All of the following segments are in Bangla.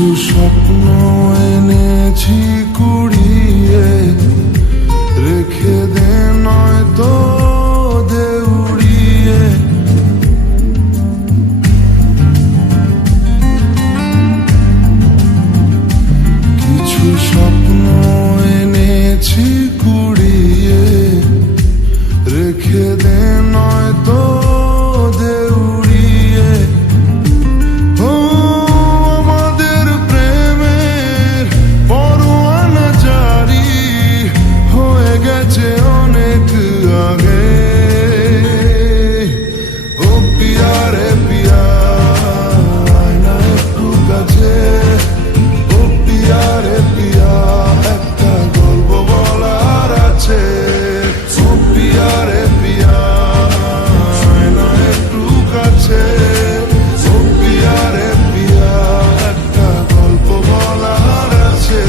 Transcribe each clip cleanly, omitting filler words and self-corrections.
কিছু স্বপ্ন এনেছি কুড়িয়ে, রেখে দে নয়তো দেউড়িয়ে। কিছু স্বপ্ন এনেছি কুড়িয়ে, রেখে দে নয়তো দেউড়িয়ে। ও আমাদের প্রেমের পরোয়ানা জারি হয়ে গেছে অনেক আগে। ও পিয়া রে পিয়া, আয় না একটু কাছে। ও পিয়া রে পিয়া, একটা গল্প বলার আছে। ও পিয়া রে পিয়া, আয় না একটু কাছে। ও পিয়া রে পিয়া, একটা গল্প বলার আছে।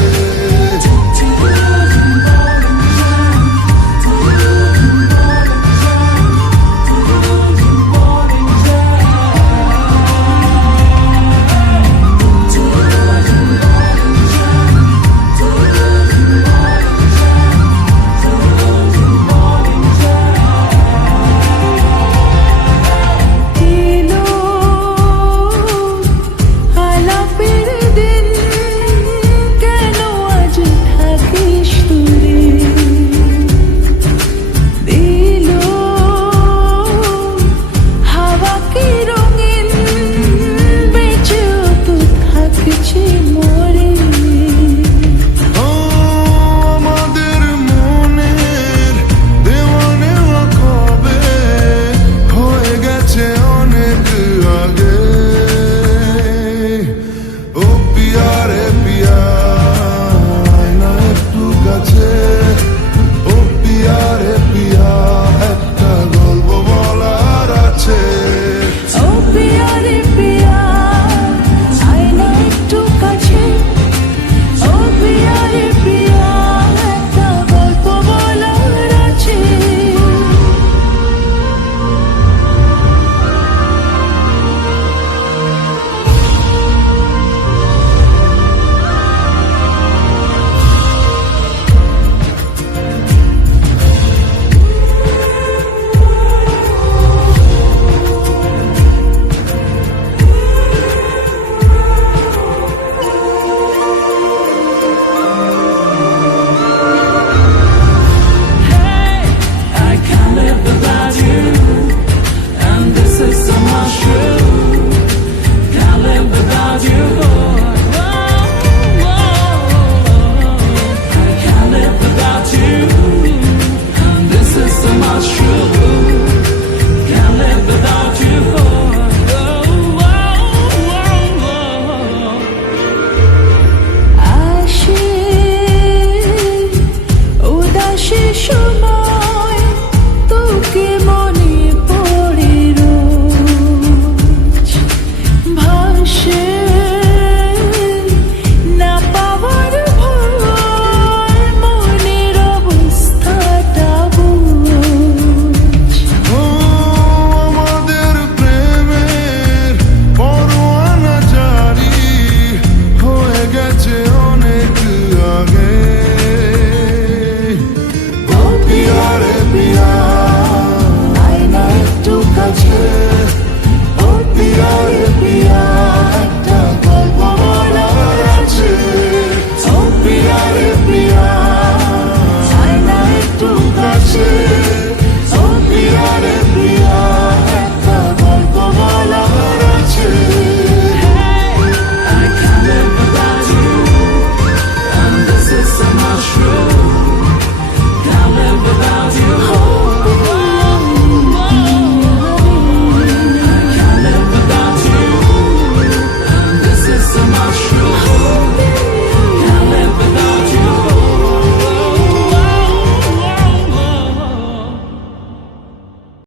This is so much true.